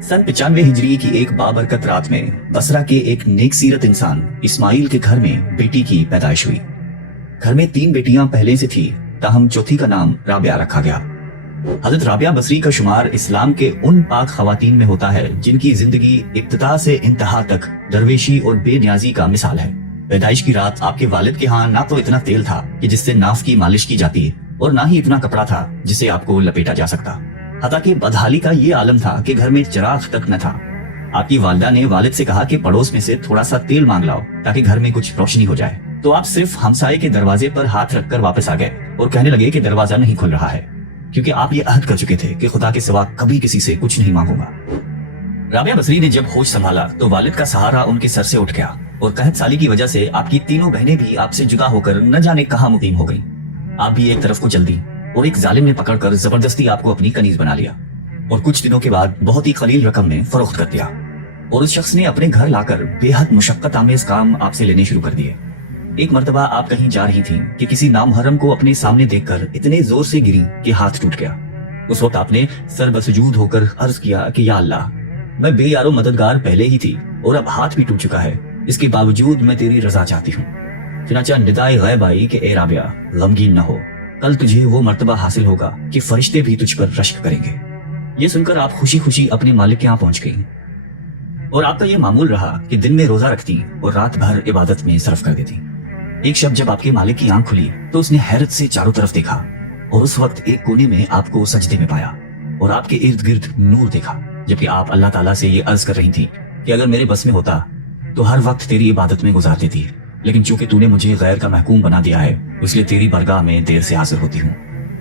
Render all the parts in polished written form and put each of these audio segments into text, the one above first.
सन 95 हिजरी की एक बाबरकत रात में बसरा के एक नेक सीरत इंसान इस्माइल के घर में बेटी की पैदाइश हुई। घर में 3 बेटियां पहले से थी, ताहम चौथी का नाम राबिया रखा गया। हजरत राबिया बसरी का शुमार इस्लाम के उन पाक खवातीन में होता है जिनकी जिंदगी इब्तिदा से इंतहा तक दरवेशी और बेनियाजी का मिसाल है। पैदाइश की रात आपके वालिद के यहाँ ना तो इतना तेल था कि जिससे नाफ की मालिश की जाती और ना ही इतना कपड़ा था जिसे आपको लपेटा जा सकता। हालांकि बदहाली का ये आलम था कि घर में चिराग तक न था। आपकी वालिदा ने वालिद से कहा कि पड़ोस में से थोड़ा सा तेल मांग लाओ ताकि घर में कुछ रोशनी हो जाए। तो आप सिर्फ हमसाये के दरवाजे पर हाथ रखकर वापस आ गए और कहने लगे कि दरवाजा नहीं खुल रहा है, क्योंकि आप ये अहद कर चुके थे कि खुदा के सिवा कभी किसी से कुछ नहीं मांगूंगा। राबिया बसरी ने जब होश संभाला तो वालिद का सहारा उनके सर से उठ गया और कहत साली की वजह से आपकी तीनों बहनें भी आपसे जुदा होकर न जाने कहां मुकीम हो गई। आप भी एक तरफ को चल दी और एक जालिम ने पकड़कर जबरदस्ती आपको अपनी कनीज बना लिया और कुछ दिनों के बाद बहुत ही कलील रकम में फरोख्त कर दिया और उस शख्स ने अपने घर लाकर बेहद मुशक्कत आमेज काम आपसे लेने शुरू कर दिए। एक मर्तबा आप कहीं जा रही थीं कि किसी नामहरम को अपने सामने देखकर इतने जोर से गिरी कि हाथ टूट गया। उस वक्त आपने सर बसजूद होकर अर्ज किया कि या अल्लाह, मैं बेयारो मददगार पहले ही थी और अब हाथ भी टूट चुका है, इसके बावजूद मैं तेरी रजा चाहती हूँ। चुनांचे निदाए गैब आई कि ए राबिया, गमगीन न हो, कल तुझे वो मर्तबा हासिल होगा कि फरिश्ते भी तुझ पर रश्क करेंगे। ये सुनकर आप खुशी खुशी अपने मालिक के यहाँ पहुंच गई और आपका ये मामूल रहा कि दिन में रोजा रखती और रात भर इबादत में सर्फ कर देती। एक शब जब आपके मालिक की आंख खुली तो उसने हैरत से चारों तरफ देखा और उस वक्त एक कोने में आपको सजदे में पाया और आपके इर्द गिर्द नूर देखा, जबकि आप अल्लाह ताला से ये अर्ज कर रही थी कि अगर मेरे बस में होता तो हर वक्त तेरी इबादत में गुजार देती, लेकिन चूंकि तूने मुझे गैर का महकूम बना दिया है इसलिए तेरी बरगाह में देर से हाजिर होती हूँ।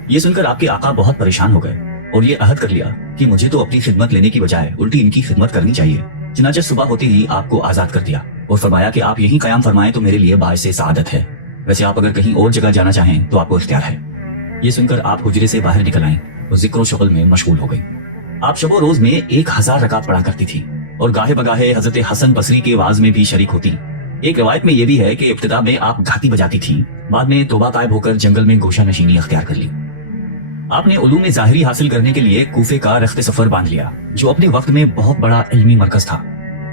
ये सुनकर आपके आका बहुत परेशान हो गए और ये अहद कर लिया कि मुझे तो अपनी खिदमत लेने की बजाय उल्टी इनकी खिदमत करनी चाहिए। चुनांचे सुबह होते ही आपको आजाद कर दिया और फरमाया कि आप यहीं कयाम फरमाएं तो मेरे लिए बाइसे सआदत है। वैसे आप अगर कहीं और जगह जाना चाहें तो आपको इख्तियार है। ये सुनकर आप हुजरे से बाहर निकल आए और जिक्र शुगल में मशगूल हो गई। आप शबो रोज में 1000 रकात पढ़ा करती थी और गाहे बगाहे हजरत हसन बसरी के वाज में भी शरीक होती। एक रिवायत में यह भी है कि इब्तिदा में आप घाटी बजाती थी, बाद में तौबा तायब होकर जंगल में गोशा नशीनी अख्तियार कर ली। आपने उलूम ज़ाहिरी हासिल करने के लिए कूफे का रख्त सफर बांध लिया, जो अपने वक्त में बहुत बड़ा इल्मी मरकज था।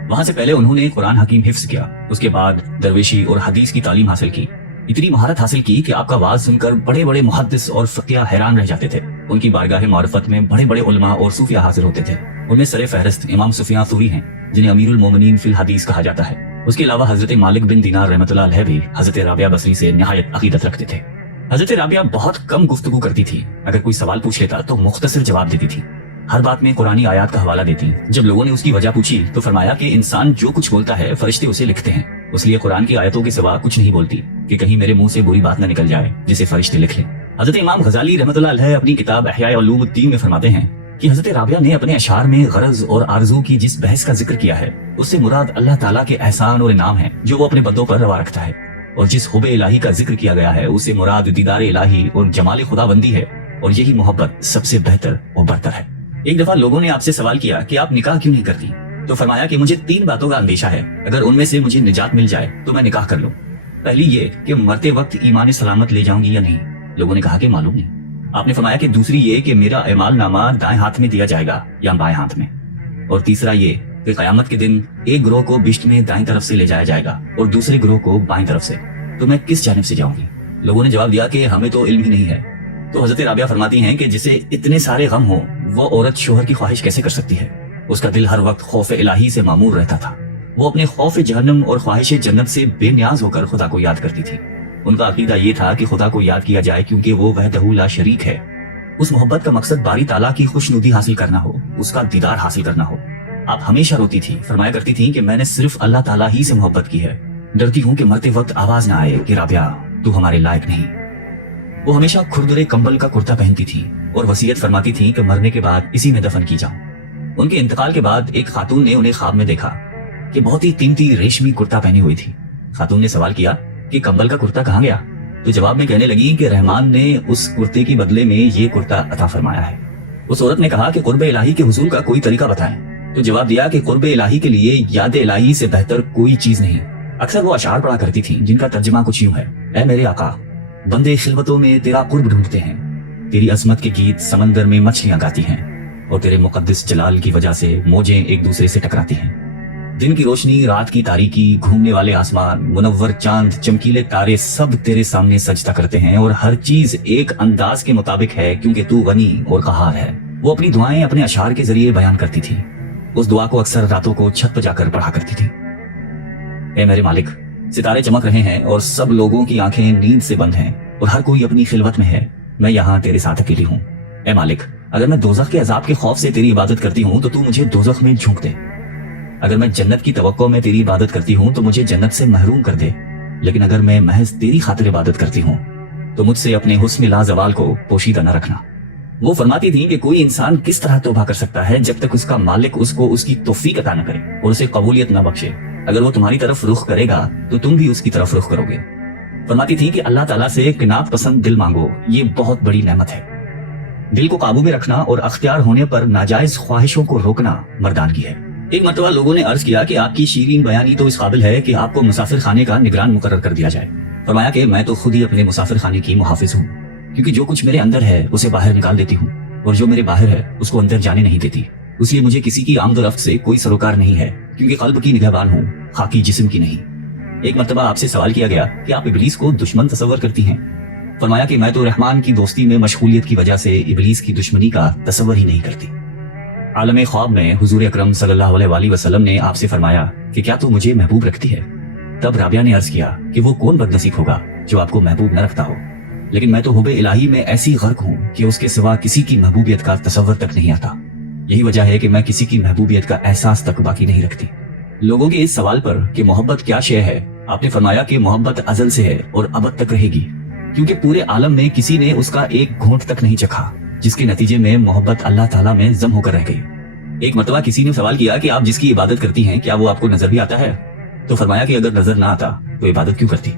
वहां से पहले उन्होंने कुरान हकीम हिफ्ज किया, उसके बाद दरवेशी और हदीस की तालीम हासिल की। इतनी महारत हासिल की कि आपका वाज सुनकर बड़े बड़े मुहद्दिस और फक़िया हैरान रह जाते थे। उनकी बारगाह मारिफत में बड़े बड़े उलमा और सूफिया हाजिर होते थे। उनमें सरे फहरिस्त इमाम सुफियान थौरी हैं, जिन्हें अमीरुल मोमिनीन फिल हदीस कहा जाता है। उसके अलावा हजरत मालिक बिन दीनार रहमतुल्लाह अलैह भी हजरत राबिया बसरी से निहायत अकीदत रखते थे। हजरत राबिया बहुत कम गुफ्तगू करती थी, अगर कोई सवाल पूछ लेता तो मुख्तसर जवाब देती थी। हर बात में कुरानी आयात का हवाला देती। जब लोगों ने उसकी वजह पूछी तो फरमाया कि इंसान जो कुछ बोलता है फरिश्ते उसे लिखते हैं, इसलिए कुरान की आयतों के सिवा कुछ नहीं बोलती कि कहीं मेरे मुंह से बुरी बात न निकल जाए जिसे फरिश्ते लिख लें। हजरत इमाम गजाली रहमतुल्लाह अलैह अपनी किताब इहया उलूमुद्दीन में फरमाते हैं कि हजरत राबिया ने अपने अशार में गरज और आरजू की जिस बहस का जिक्र किया है उससे मुराद अल्लाह ताला के एहसान और इनाम है जो वो अपने बंदों पर रवा रखता है, और जिस हुबे इलाही का जिक्र किया गया है उससे मुराद दीदार इलाही और जमाल खुदाबंदी है, और यही मोहब्बत सबसे बेहतर और बरतर है। एक दफा लोगों ने आपसे सवाल किया कि आप निकाह क्यों नहीं करती, तो फरमाया कि मुझे 3 बातों का अंदेशा है, अगर उनमें से मुझे निजात मिल जाए तो मैं निकाह कर लूं। पहली ये कि मरते वक्त ईमान सलामत ले जाऊंगी या नहीं। लोगों ने कहा कि मालूम नहीं। आपने फरमाया कि दूसरी ये कि मेरा इमाल नामा दाएं हाथ में दिया जाएगा या बाएं हाथ में, और तीसरा ये कि कयामत के दिन एक ग्रोह को बिश्त में दाएं तरफ से ले जाया जाएगा और दूसरे ग्रोह को बाएं तरफ से, तो मैं किस जानिब से जाऊंगी। लोगों ने जवाब दिया कि हमें तो इल्म ही नहीं है। तो हजरत राबिया फरमाती हैं कि जिसे इतने सारे गम हो वो औरत शोहर की ख्वाहिश कैसे कर सकती है। उसका दिल हर वक्त खौफ इलाही से मामूर रहता था। वो अपने खौफ जहन्नम और ख्वाहिश जन्नत से बेनियाज होकर खुदा को याद करती थी। उनका अकीदा ये था कि खुदा को याद किया जाए क्योंकि वो वहदहू ला शरीक है। उस मोहब्बत का मकसद बारी ताला की खुशनुदी हासिल करना हो, उसका दीदार हासिल करना हो। आप हमेशा रोती थी, फरमाया करती थी कि मैंने सिर्फ अल्लाह ताला ही से मोहब्बत की है, डरती हूँ कि मरते वक्त आवाज ना आए कि राबिया तू हमारे लायक नहीं। वो हमेशा खुरदुरे कंबल का कुर्ता पहनती थी और वसीयत फरमाती थी कि मरने के बाद इसी में दफन की जाऊं। उनके इंतकाल के बाद एक खातून ने उन्हें ख्वाब में देखा कि बहुत ही कीमती रेशमी कुर्ता पहनी हुई थी। खातून ने सवाल किया कि कंबल का कुर्ता कहाँ गया, तो जवाब में कहने लगी कि रहमान ने उस कुर्ते के बदले में ये कुर्ता अता फरमाया है। उस औरत ने कहा कि कुर्बे इलाही के हुसूल का कोई तरीका बताएं, तो जवाब दिया कि कुर्बे इलाही के लिए याद इलाही से बेहतर कोई चीज नहीं। अक्सर वो अशार पढ़ा करती थी जिनका तर्जुमा कुछ यूं है, ऐ मेरे आका, बंदे खिलवतों में तेरा कुर्ब ढूंढते हैं, तेरी अजमत के गीत समंदर में मछलियां गाती हैं, और तेरे मुकद्दस जलाल की वजह से मौजें एक दूसरे से टकराती हैं। दिन की रोशनी, रात की तारीकी, घूमने वाले आसमान, मुनव्वर चांद, चमकीले तारे सब तेरे सामने सजदा करते हैं और हर चीज एक अंदाज के मुताबिक है, क्योंकि तू गनी और कहार है। वो अपनी दुआएं अपने अशार के जरिए बयान करती थी। उस दुआ को अक्सर रातों को छत पर जाकर पढ़ा करती थी। ए मेरे मालिक, सितारे चमक रहे हैं और सब लोगों की आंखें नींद से बंद हैं और हर कोई अपनी खिलवत में है। मैं यहाँ तेरे साथ अकेली हूँ। ए मालिक, अगर मैं दोज़ख के अजाब के खौफ से तेरी इबादत करती हूँ तो तू मुझे दोज़ख में झोंक दे। अगर मैं जन्नत की तवक्को में तेरी इबादत करती हूँ तो मुझे जन्नत से महरूम कर दे। लेकिन अगर मैं महज तेरी खातिर इबादत करती हूँ तो मुझसे अपने हुस्न लाजवाल को पोशीदा न रखना। वो फरमाती थी कि कोई इंसान किस तरह तौबा कर सकता है जब तक उसका मालिक उसको उसकी तौफीक अता न करे और उसे कबूलियत न बख्शे। अगर वो तुम्हारी तरफ रुख करेगा तो तुम भी उसकी तरफ रुख करोगे। फरमाती थी कि अल्लाह ताला से किनात पसंद दिल मांगो, ये बहुत बड़ी नेमत है। दिल को काबू में रखना और अख्तियार होने पर नाजायज ख्वाहिशों को रोकना मर्दानगी है। एक मरतबा लोगों ने अर्ज किया कि आपकी शीरीन बयानी तो इस काबिल है कि आपको मुसाफिर खाने का निगरान मुकर्रर कर दिया जाए। फरमाया कि मैं तो खुद ही अपने मुसाफिर खाने की मुहाफिज हूँ, क्योंकि जो कुछ मेरे अंदर है उसे बाहर निकाल देती हूँ और जो मेरे बाहर है उसको अंदर जाने नहीं देती। इसलिए मुझे किसी की आमदोरफ्त से कोई सरोकार नहीं है, क्योंकि कल्ब की निगहबान हूँ, खाकी जिस्म की नहीं। एक मरतबा आपसे सवाल किया गया कि आप इबलीस को दुश्मन तसव्वुर करती हैं। फरमाया कि मैं तो रहमान की दोस्ती में मशगूलियत की वजह से इबलीस की दुश्मनी का तसव्वुर ही नहीं करती। आलम ख्वाब में हुजूर अकरम सल्लल्लाहु अलैहि वसल्लम ने आपसे फरमाया कि क्या तू मुझे महबूब रखती है? तब राबिया ने अर्ज किया कि वो कौन बदनसीब होगा जो आपको महबूब न रखता हो, लेकिन मैं तो हुबे इलाही में ऐसी गर्क हूँ कि उसके सिवा किसी की महबूबियत का तसव्वुर तक नहीं आता। यही वजह है कि मैं किसी की महबूबियत का एहसास तक बाकी नहीं रखती। लोगों के इस सवाल पर कि मोहब्बत क्या शय है, आपने फरमाया कि मोहब्बत अजल से है और अबद तक रहेगी, क्योंकि पूरे आलम में किसी ने उसका एक घूंट तक नहीं चखा, जिसके नतीजे में मोहब्बत अल्लाह ताला में जम होकर रह गई। एक मरतबा किसी ने सवाल किया कि आप जिसकी इबादत करती हैं क्या वो आपको नजर भी आता है? तो फरमाया कि अगर नजर ना आता तो इबादत क्यों करती?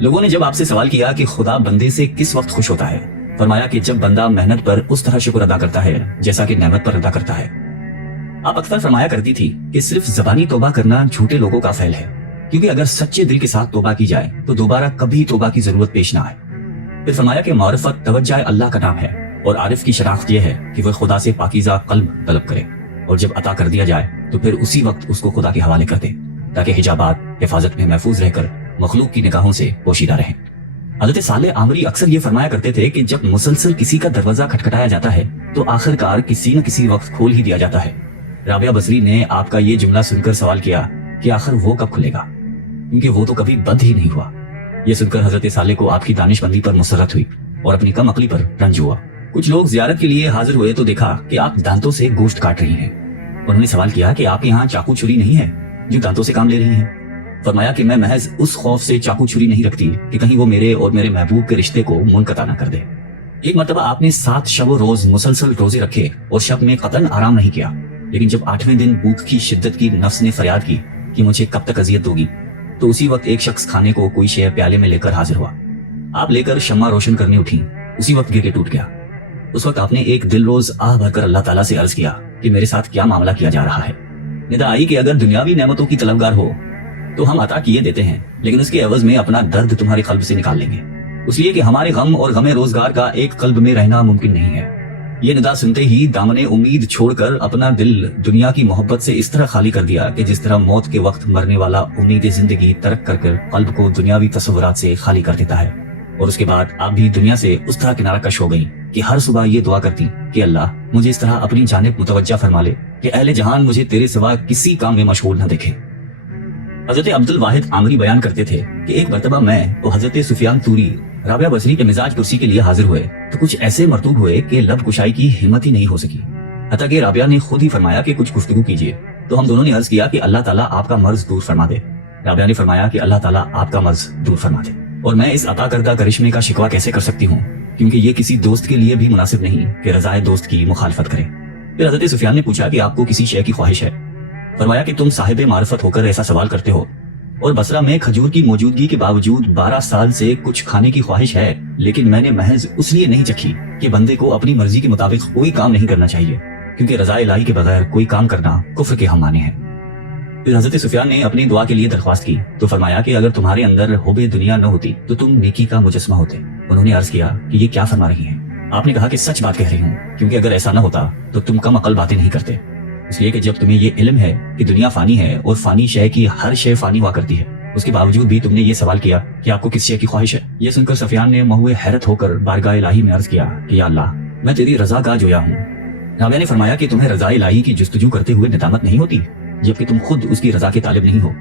लोगों ने जब आपसे सवाल किया कि खुदा बंदे से किस वक्त खुश होता है, फरमाया कि जब बंदा मेहनत पर उस तरह शुक्र अदा करता है जैसा कि नेमत पर अदा करता है। आप अक्सर फरमाया करती थी कि सिर्फ जबानी तौबा करना झूठे लोगों का फेल है, क्योंकि अगर सच्चे दिल के साथ तौबा की जाए तो दोबारा कभी तौबा की जरूरत पेश ना आए। फिर फरमाया कि मारिफत तवज्जो अल्लाह का नाम है और आरिफ की शनाख्त यह है कि वह खुदा से पाकीज़ा कल्ब तलब करे और जब अता कर दिया जाए तो फिर उसी वक्त उसको खुदा के हवाले कर दे, ताकि हिजाबात हिफाजत में महफूज रहकर मखलूक की निगाहों से पोशीदा रहें। हज़रत साले आमरी अक्सर ये फरमाया करते थे कि जब मुसलसल किसी का दरवाजा खटखटाया जाता है तो आखिरकार किसी न किसी वक्त खोल ही दिया जाता है। राबिया बसरी ने आपका ये जुमला सुनकर सवाल किया कि आखिर वो कब खुलेगा, क्योंकि वो तो कभी बंद ही नहीं हुआ। ये सुनकर हज़रत साले को आपकी दानिशमंदी पर मुसरत हुई और अपनी कम अकली पर रंज हुआ। कुछ लोग जियारत के लिए हाजिर हुए तो देखा कि आप दांतों से गोश्त काट रही हैं। उन्होंने सवाल किया कि आपके यहाँ चाकू छुरी नहीं है जो दांतों से काम ले रही हैं? फरमाया कि मैं महज उस खौफ से चाकू छुरी नहीं रखती कि कहीं वो मेरे और मेरे महबूब के रिश्ते को मुनक़ता न कर दे। एक मरतबा आपने 7 शब रोज मुसलसल रोजे रखे और शब में कतन आराम नहीं किया, लेकिन जब 8वें दिन भूख की शिद्दत की नफ्स ने फरियाद की कि मुझे कब तक अजियत दोगी, तो उसी वक्त एक शख्स खाने को कोई शय प्याले में लेकर हाजिर हुआ। आप लेकर शम्मा रोशन करने उठी, उसी वक्त गिर के टूट गया। उस वक्त आपने एक दिल रोज आह भरकर अल्लाह ताला से अर्ज किया कि मेरे साथ क्या मामला किया जा रहा है। निदा आई कि अगर दुनियावी नेमतों की तलबगार हो तो हम अता किए देते हैं, लेकिन उसके एवज में अपना दर्द तुम्हारे कल्ब से निकाल लेंगे, इसलिए कि हमारे गम और गमे रोजगार का एक कल्ब में रहना मुमकिन नहीं है। ये निदा सुनते ही दामने उम्मीद छोड़कर अपना दिल दुनिया की मोहब्बत से इस तरह खाली कर दिया कि जिस तरह मौत के वक्त मरने वाला उम्मीद जिंदगी तरक कर कल्ब को दुनियावी तस्वुरात से खाली कर देता है। और उसके बाद आप भी दुनिया से उस तरह किनारा कश हो गई कि हर सुबह ये दुआ करती कि अल्लाह मुझे इस तरह अपनी जानिब मुतवज्जा फरमा ले कि अहले जहान मुझे तेरे सिवा किसी काम में मशगूल न देखे। हजरत अब्दुल वाहिद आमरी बयान करते थे कि एक मरतबा मैं और हजरत सुफियान तूरी राबिया बसरी के मिजाज कुर्सी के लिए हाजिर हुए तो कुछ ऐसे मरतूब हुए कि लब कुशाई की हिम्मत ही नहीं हो सकी। हत्ता कि राबिया ने खुद ही फरमाया कि कुछ गुफ्तगू कीजिए, तो हम दोनों ने अर्ज किया कि अल्लाह ताला आपका मर्ज दूर फरमा दे। राबिया ने फरमाया कि अल्लाह ताला आपका मर्ज दूर फरमा दे, और मैं इस अता करदा करिश्मे का शिकवा कैसे कर सकती हूँ, क्योंकि ये किसी दोस्त के लिए भी मुनासिब नहीं कि रजाए दोस्त की मुखालफत करे। फिर हजरत सुफियान ने पूछा कि आपको किसी शय की ख्वाहिश है? फरमाया कि तुम साहिब मारिफत होकर ऐसा सवाल करते हो, और बसरा में खजूर की मौजूदगी के बावजूद 12 साल से कुछ खाने की ख्वाहिश है, लेकिन मैंने महज उसलिए नहीं चखी कि बंदे को अपनी मर्जी के मुताबिक कोई काम नहीं करना चाहिए, क्योंकि रज़ा इलाही के बगैर कोई काम करना कुफ्र के हम माने हैं। फिर हजरत सुफियान ने अपनी दुआ के लिए दरख्वास्त की तो फरमाया कि अगर तुम्हारे अंदर हुबे दुनिया न होती तो तुम नेकी का मुजस्मा होते। उन्होंने अर्ज किया कि ये क्या फरमा रही हैं? آپ نے کہا کہ سچ بات کہہ رہی ہوں، کیونکہ اگر ایسا نہ ہوتا تو تم کم عقل باتیں نہیں کرتے۔ اس لیے کہ جب تمہیں یہ علم ہے کہ دنیا فانی ہے اور فانی شے کی ہر شے فانی ہوا کرتی ہے، اس کے باوجود بھی تم نے یہ سوال کیا کہ آپ کو کس شے کی خواہش ہے۔ یہ سن کر سفیان نے مہوے حیرت ہو کر بارگاہ الہی میں عرض کیا کہ یا اللہ، میں تیری رضا کا جویا ہوں۔ رابعہ نے فرمایا کہ تمہیں رضا الہی کی جستجو کرتے ہوئے ندامت نہیں ہوتی، جبکہ تم خود اس کی رضا کے طالب نہیں ہو۔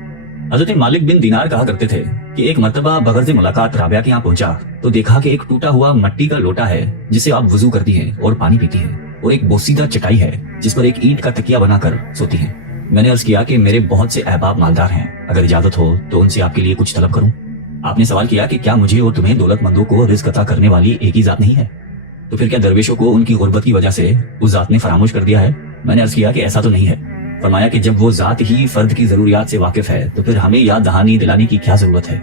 حضرت مالک بن دینار کہا کرتے تھے کہ ایک مرتبہ بغرض ملاقات رابعہ کے یہاں پہنچا تو دیکھا کہ ایک ٹوٹا ہوا مٹی کا لوٹا ہے جس سے آپ وضو کرتی ہیں اور پانی پیتی ہیں، اور ایک بوسیدہ چٹائی ہے جس پر ایک اینٹ کا تکیہ بنا کر سوتی ہیں۔ میں نے عرض کیا کہ میرے بہت سے احباب مالدار ہیں، اگر اجازت ہو تو ان سے آپ کے لیے کچھ طلب کروں۔ آپ نے سوال کیا کہ کیا مجھے اور تمہیں دولت مندوں کو رزق عطا کرنے والی ایک ہی ذات نہیں ہے؟ تو پھر کیا درویشوں کو ان کی غربت کی وجہ سے اس ذات نے فراموش کر دیا ہے؟ میں نے عرض کیا کہ ایسا تو نہیں ہے۔ فرمایا کہ جب وہ ذات ہی فرد کی ضروریات سے واقف ہے تو پھر ہمیں یاد دہانی دلانے کی کیا ضرورت ہے،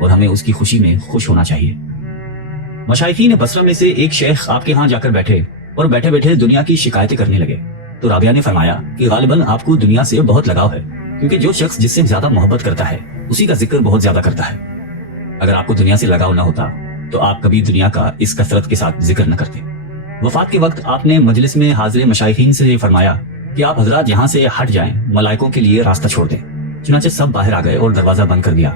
اور ہمیں اس کی خوشی میں خوش ہونا چاہیے۔ مشائخین بصرہ میں سے ایک شیخ آپ کے ہاں جا کر بیٹھے اور بیٹھے بیٹھے دنیا کی شکایتیں کرنے لگے، تو رابعہ نے فرمایا کہ غالباً آپ کو دنیا سے بہت لگاؤ ہے، کیونکہ جو شخص جس سے زیادہ محبت کرتا ہے اسی کا ذکر بہت زیادہ کرتا ہے۔ اگر آپ کو دنیا سے لگاؤ نہ ہوتا تو آپ کبھی دنیا کا اس کثرت کے ساتھ ذکر نہ کرتے۔ وفات کے وقت آپ نے مجلس میں حاضر مشائخین سے فرمایا کہ آپ حضرات یہاں سے ہٹ جائیں، ملائکوں کے لیے راستہ چھوڑ دیں۔ چنانچہ سب باہر آ گئے اور دروازہ بند کر دیا۔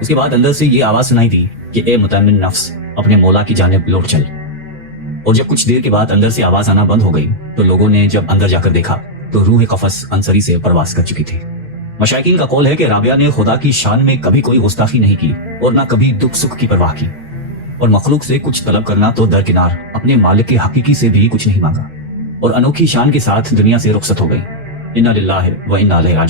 اس کے بعد اندر سے یہ آواز سنائی دی کہ اے مطمئن نفس، اپنے مولا کی جانب لوٹ چل۔ اور جب کچھ دیر کے بعد اندر سے آواز آنا بند ہو گئی تو لوگوں نے جب اندر جا کر دیکھا تو روح قفس انصری سے پرواز کر چکی تھی۔ مشائخین کا قول ہے کہ رابعہ نے خدا کی شان میں کبھی کوئی گستاخی نہیں کی اور نہ کبھی دکھ سکھ کی پرواہ کی، اور مخلوق سے کچھ طلب کرنا تو درکنار، اپنے مالک کے حقیقی سے بھی کچھ نہیں مانگا، اور انوکھی شان کے ساتھ دنیا سے رخصت ہو گئی۔ انا للہ و انا الیہ راجعون۔